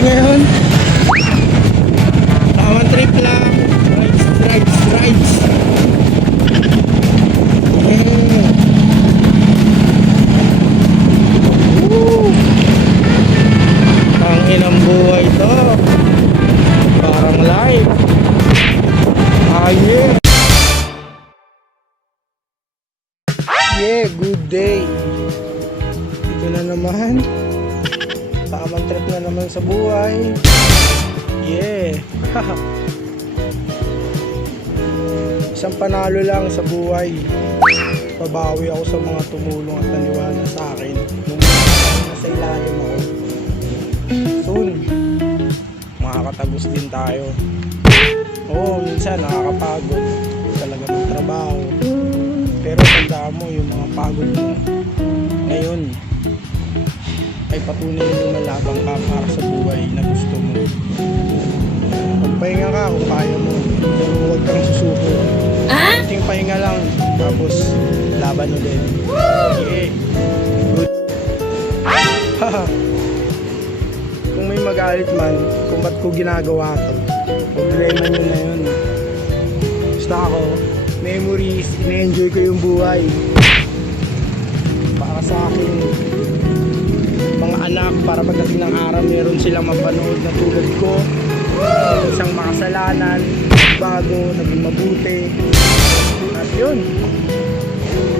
ngayon. Tamang trip lang. Rides. Yeah. Woo! Ang inang buhay to. Parang live. Yeah. Yeah, good day. Ito na naman. Tamang trip na naman sa buhay. Yeah. Isang panalo lang sa buhay. Pabawi ako sa mga tumulong at naniwala sa akin nung nasa ilalim ako. Soon, makakatagos din tayo. Oo, minsan nakakapagod talaga ng trabaho. Pero tandaan mo, yung mga pagod mo ngayon ay patunay na lumalabang ka para sa buhay na gusto mo. Magpahinga ka kung kaya mo, pero huwag kang susuko. Kunting pahinga lang, tapos laban ulit. Yeah, good. Kung may magalit man kung ba't ko ginagawa to, problema nyo na yun. Basta ako, memories, ina-enjoy ko yung buhay. Para sa akin, mga anak, para pagdating ng araw meron silang mapanood na tulad ko, isang makasalanan, bago, naging mabuti. At yun,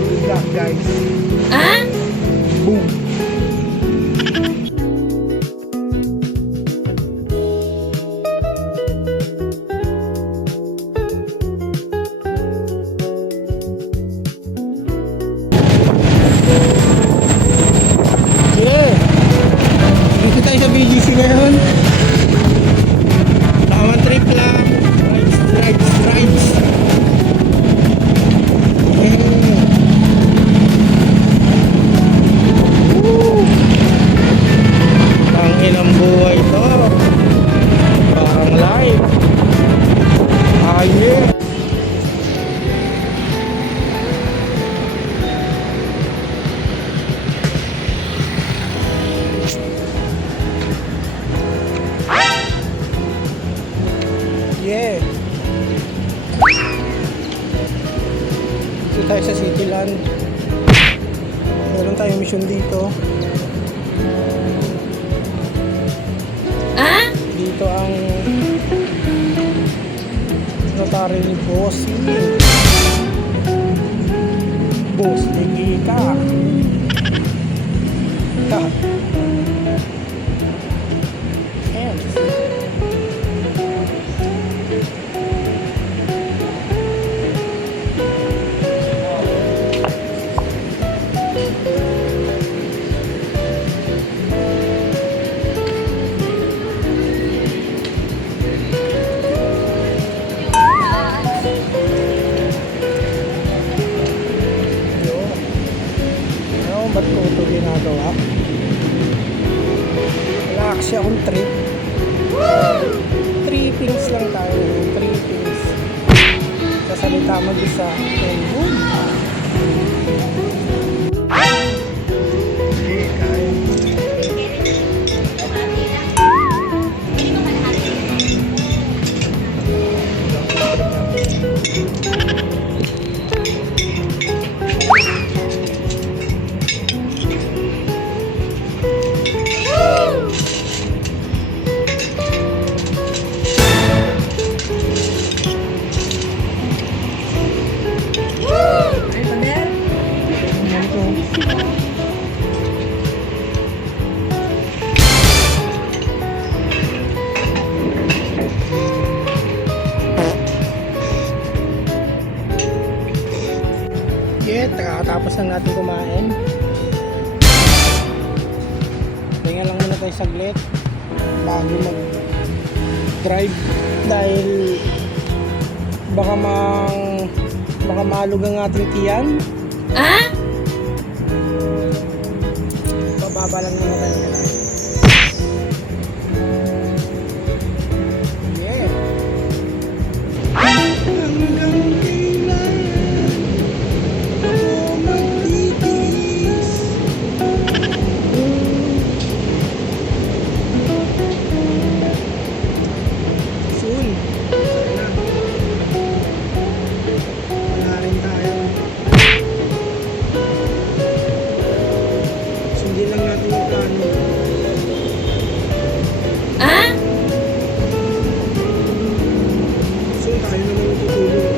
good luck guys. Boom. Sa BGC ngayon. Tamang trip lang. Rides. Yeah. Woo! Ang inang buhay to. Parang live. Yeah. Yeah. Dito tayo sa Cityland. Meron tayong mission dito. Dito ang notary ni Bossy. Boss, lagi ka. Ba't ko ito ginagawa? Wala kasi akong trip. Trippings lang tayo. Trippings. Sa salita mag-isa. And boom. Kakatapos na natin kumain. Tingnan lang muna tayo saglit bago mag-drive dahil baka malug ang ating tiyan. Bababa lang muna tayo. Yeah. yung plano. So, tayo naman ang tutulong.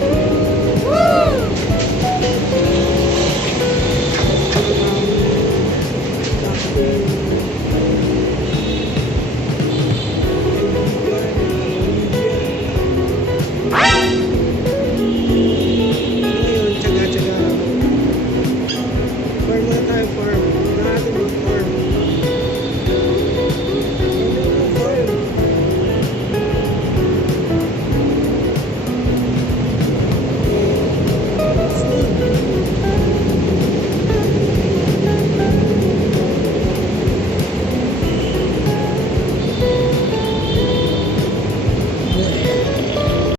Ngayon, tsaga-tsaga. Farm muna tayo, farm. Wala natin mag